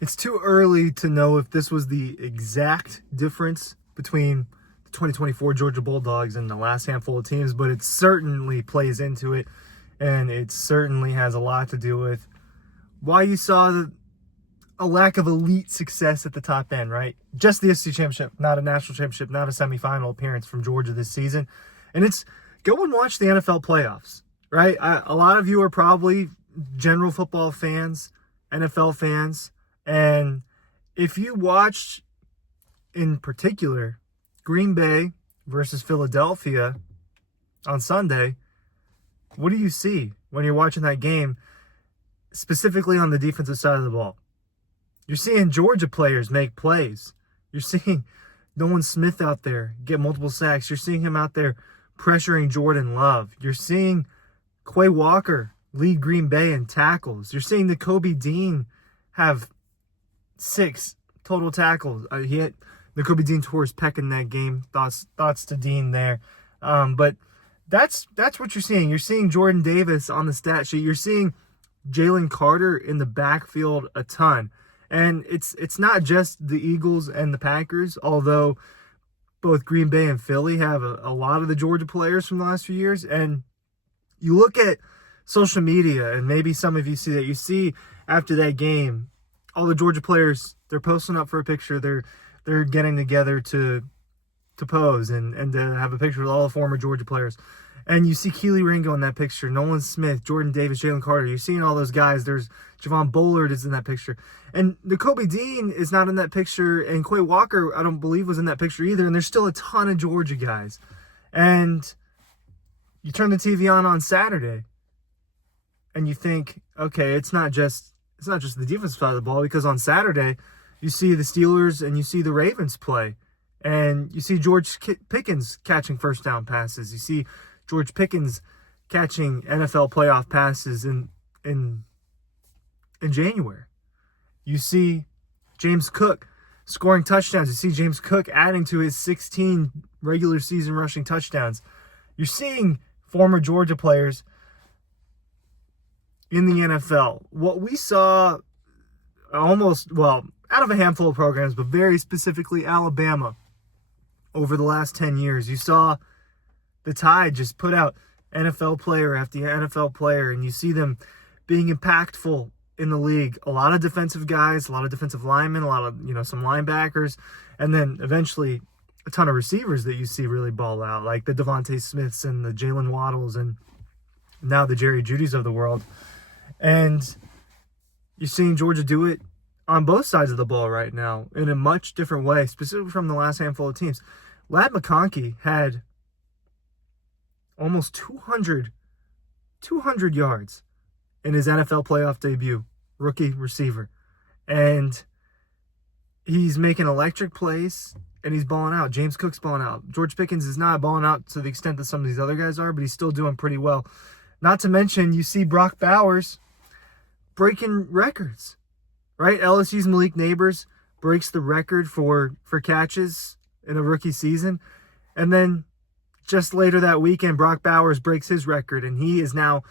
It's too early to know if this was the exact difference between the 2024 Georgia Bulldogs and the last handful of teams, but it certainly plays into it, and it certainly has a lot to do with why you saw a lack of elite success at the top end, right? Just the SEC championship, not a national championship, not a semifinal appearance from Georgia this season. And it's go and watch the NFL playoffs, right? A lot of you are probably general football fans, NFL fans. And if you watched, in particular, Green Bay versus Philadelphia on Sunday, what do you see when you're watching that game, specifically on the defensive side of the ball? You're seeing Georgia players make plays. You're seeing Nolan Smith out there get multiple sacks. You're seeing him out there pressuring Jordan Love. You're seeing Quay Walker lead Green Bay in tackles. You're seeing Nakobe Dean have 6 total tackles. Nakobe Dean tore his pec in that game. Thoughts to Dean there. But that's what you're seeing. You're seeing Jordan Davis on the stat sheet. You're seeing Jalen Carter in the backfield a ton. And it's not just the Eagles and the Packers, although both Green Bay and Philly have a lot of the Georgia players from the last few years. And you look at social media, and maybe some of you see that. You see after that game, all the Georgia players, they're posting up for a picture. They're getting together to pose and to have a picture with all the former Georgia players. And you see Keely Ringo in that picture, Nolan Smith, Jordan Davis, Jalen Carter. You're seeing all those guys. There's Javon Bullard is in that picture. And Nakobe Dean is not in that picture. And Quay Walker, I don't believe, was in that picture either. And there's still a ton of Georgia guys. And you turn the TV on Saturday, and you think, okay, it's not just the defensive side of the ball, because on Saturday you see the Steelers and you see the Ravens play. And you see George Pickens catching first down passes. You see George Pickens catching NFL playoff passes in January. You see James Cook scoring touchdowns. You see James Cook adding to his 16 regular season rushing touchdowns. You're seeing former Georgia players in the NFL. What we saw out of a handful of programs, but very specifically Alabama over the last 10 years, you saw the Tide just put out NFL player after NFL player, and you see them being impactful in the league. A lot of defensive guys, a lot of defensive linemen, a lot of, some linebackers, and then eventually a ton of receivers that you see really ball out, like the Devontae Smiths and the Jalen Waddles and now the Jerry Judys of the world. And you're seeing Georgia do it on both sides of the ball right now in a much different way, specifically from the last handful of teams. Ladd McConkey had almost 200 yards in his NFL playoff debut, rookie receiver. And he's making electric plays, and he's balling out. James Cook's balling out. George Pickens is not balling out to the extent that some of these other guys are, but he's still doing pretty well. Not to mention, you see Brock Bowers breaking records, right? LSU's Malik Neighbors breaks the record for catches in a rookie season. And then just later that weekend, Brock Bowers breaks his record, and he is now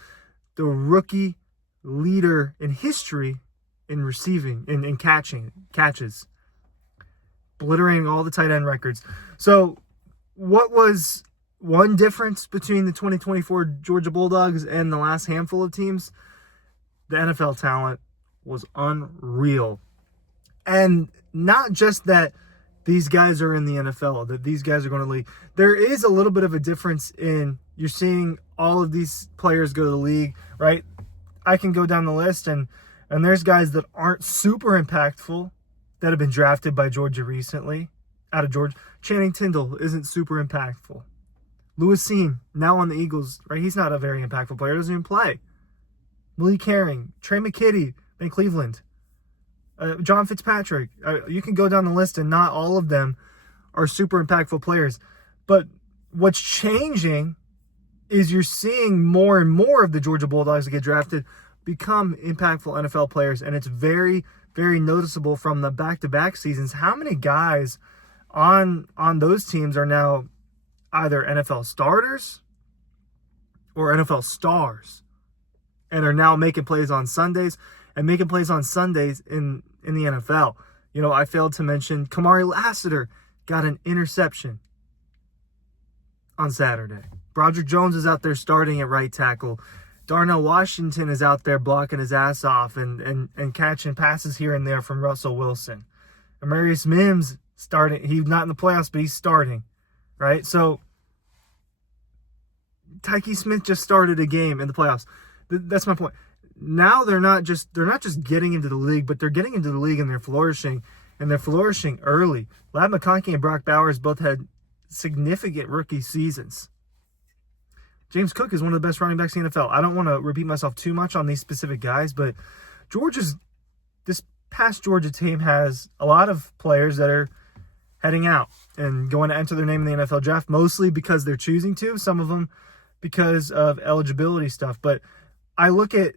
the rookie leader in history in receiving, in catches, obliterating all the tight end records. So what was one difference between the 2024 Georgia Bulldogs and the last handful of teams? The NFL talent was unreal. And not just that these guys are in the NFL, that these guys are going to league. There is a little bit of a difference in, you're seeing all of these players go to the league, right? I can go down the list, and there's guys that aren't super impactful that have been drafted by Georgia recently, out of Georgia. Channing Tindall isn't super impactful. Lewis Seam, now on the Eagles, right? He's not a very impactful player, doesn't even play. Malik Herring, Trey McKitty in Cleveland, John Fitzpatrick. You can go down the list, and not all of them are super impactful players. But what's changing is you're seeing more and more of the Georgia Bulldogs that get drafted become impactful NFL players, and it's very, very noticeable from the back-to-back seasons how many guys on those teams are now either NFL starters or NFL stars and are now making plays on Sundays, and making plays on Sundays in in the NFL. I failed to mention Kamari Lassiter got an interception on Saturday. Broderick Jones is out there starting at right tackle. Darnell Washington is out there blocking his ass off and catching passes here and there from Russell Wilson. Amarius Mims starting. He's not in the playoffs, but he's starting, right? So Tyke Smith just started a game in the playoffs. That's my point. Now they're not just getting into the league, but they're getting into the league and they're flourishing early. Ladd McConkey and Brock Bowers both had significant rookie seasons. James Cook is one of the best running backs in the NFL. I don't want to repeat myself too much on these specific guys, but this past Georgia team has a lot of players that are heading out and going to enter their name in the NFL draft, mostly because they're choosing to, some of them because of eligibility stuff. But I look at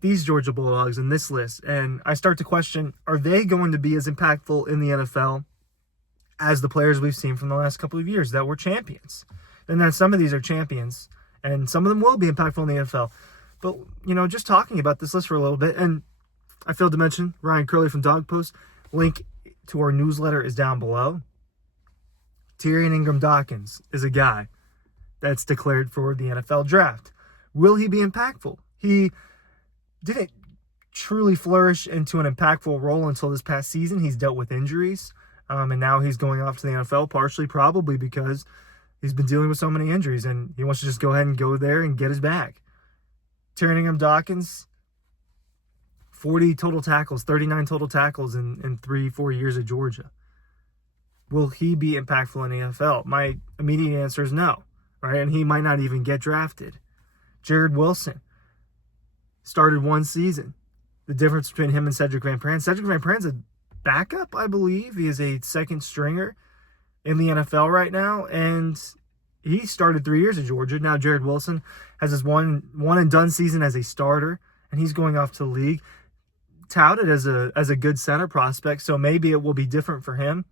these Georgia Bulldogs in this list, and I start to question, are they going to be as impactful in the NFL as the players we've seen from the last couple of years that were champions? And then some of these are champions, and some of them will be impactful in the NFL. But, just talking about this list for a little bit, and I failed to mention Ryan Curley from Dawg Post. Link to our newsletter is down below. Tyrion Ingram-Dawkins is a guy that's declared for the NFL draft. Will he be impactful? He didn't truly flourish into an impactful role until this past season. He's dealt with injuries, and now he's going off to the NFL, partially probably because he's been dealing with so many injuries, and he wants to just go ahead and go there and get his bag. Tyrion Ingram-Dawkins, 40 total tackles, 39 total tackles in 3-4 years at Georgia. Will he be impactful in the NFL? My immediate answer is no, right? And he might not even get drafted. Jared Wilson started one season. The difference between him and Cedric Van Pran. Cedric Van Pran's a backup, I believe. He is a second stringer in the NFL right now, and he started 3 years at Georgia. Now Jared Wilson has his one and done season as a starter, and he's going off to the league, touted as a good center prospect, so maybe it will be different for him.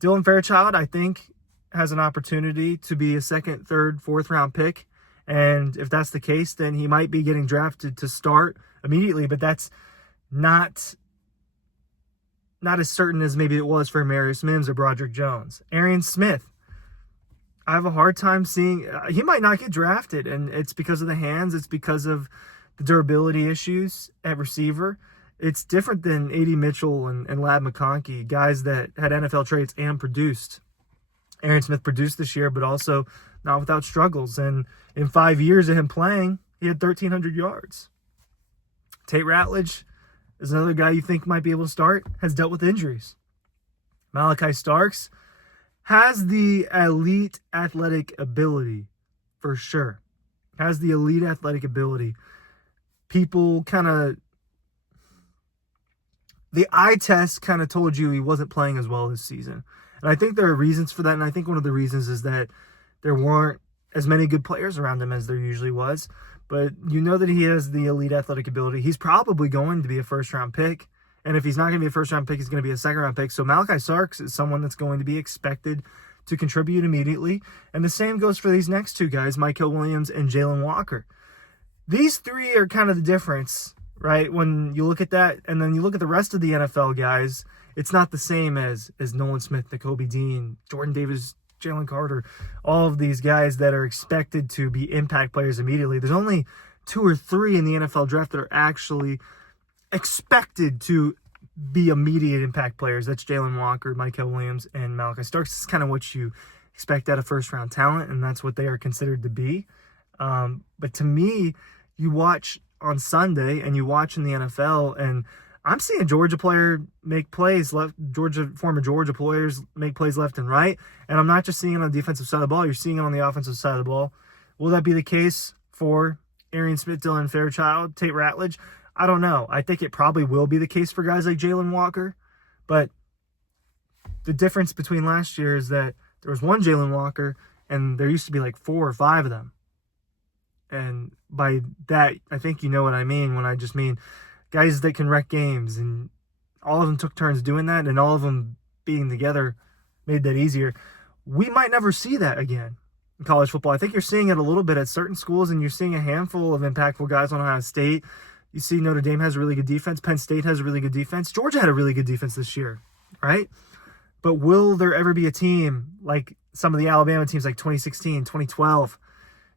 Dylan Fairchild, I think, has an opportunity to be a second, third, fourth round pick, and if that's the case, then he might be getting drafted to start immediately, but that's not as certain as maybe it was for Amarius Mims or Broderick Jones. Arian Smith, I have a hard time seeing, he might not get drafted, and it's because of the hands, it's because of the durability issues at receiver. It's different than A.D. Mitchell and Ladd McConkey, guys that had NFL traits and produced. Arian Smith produced this year, but also not without struggles. And in 5 years of him playing, he had 1,300 yards. Tate Ratledge is another guy you think might be able to start, has dealt with injuries. Malachi Starks has the elite athletic ability, for sure. Has the elite athletic ability. People the eye test kind of told you he wasn't playing as well this season. And I think there are reasons for that, and I think one of the reasons is that there weren't as many good players around him as there usually was. But you know that he has the elite athletic ability. He's probably going to be a first-round pick. And if he's not going to be a first-round pick, he's going to be a second-round pick. So Malachi Starks is someone that's going to be expected to contribute immediately. And the same goes for these next two guys, Mykel Williams and Jalen Walker. These three are kind of the difference, right? When you look at that, and then you look at the rest of the NFL guys, it's not the same as Nolan Smith, Nakobe Dean, Jordan Davis, Jalen Carter, all of these guys that are expected to be impact players immediately. There's only 2 or 3 in the NFL draft that are actually expected to be immediate impact players. That's Jalen Walker, Mykel Williams, and Malachi Starks. This is kind of what you expect out of first-round talent, and that's what they are considered to be. But to me, you watch on Sunday and you watch in the NFL, and I'm seeing former Georgia players make plays left and right, and I'm not just seeing it on the defensive side of the ball, you're seeing it on the offensive side of the ball. Will that be the case for Arian Smith, Dylan Fairchild, Tate Ratledge? I don't know. I think it probably will be the case for guys like Jalen Walker, but the difference between last year is that there was one Jalen Walker, and there used to be like 4 or 5 of them. And by that, I think you know what I mean when I just mean guys that can wreck games, and all of them took turns doing that, and all of them being together made that easier. We might never see that again in college football. I think you're seeing it a little bit at certain schools, and you're seeing a handful of impactful guys on Ohio State, You see Notre Dame has a really good defense. Penn State has a really good defense. Georgia had a really good defense this year, right? But will there ever be a team like some of the Alabama teams like 2016, 2012,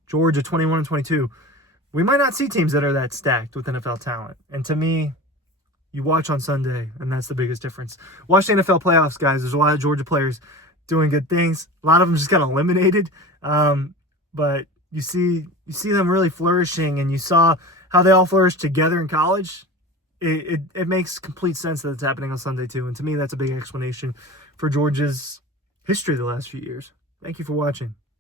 Georgia 21 and 22? We might not see teams that are that stacked with NFL talent. And to me, you watch on Sunday, and that's the biggest difference. Watch the NFL playoffs, guys. There's a lot of Georgia players doing good things. A lot of them just got eliminated. But you see them really flourishing, and you saw how they all flourished together in college. It makes complete sense that it's happening on Sunday too. And to me, that's a big explanation for Georgia's history the last few years. Thank you for watching.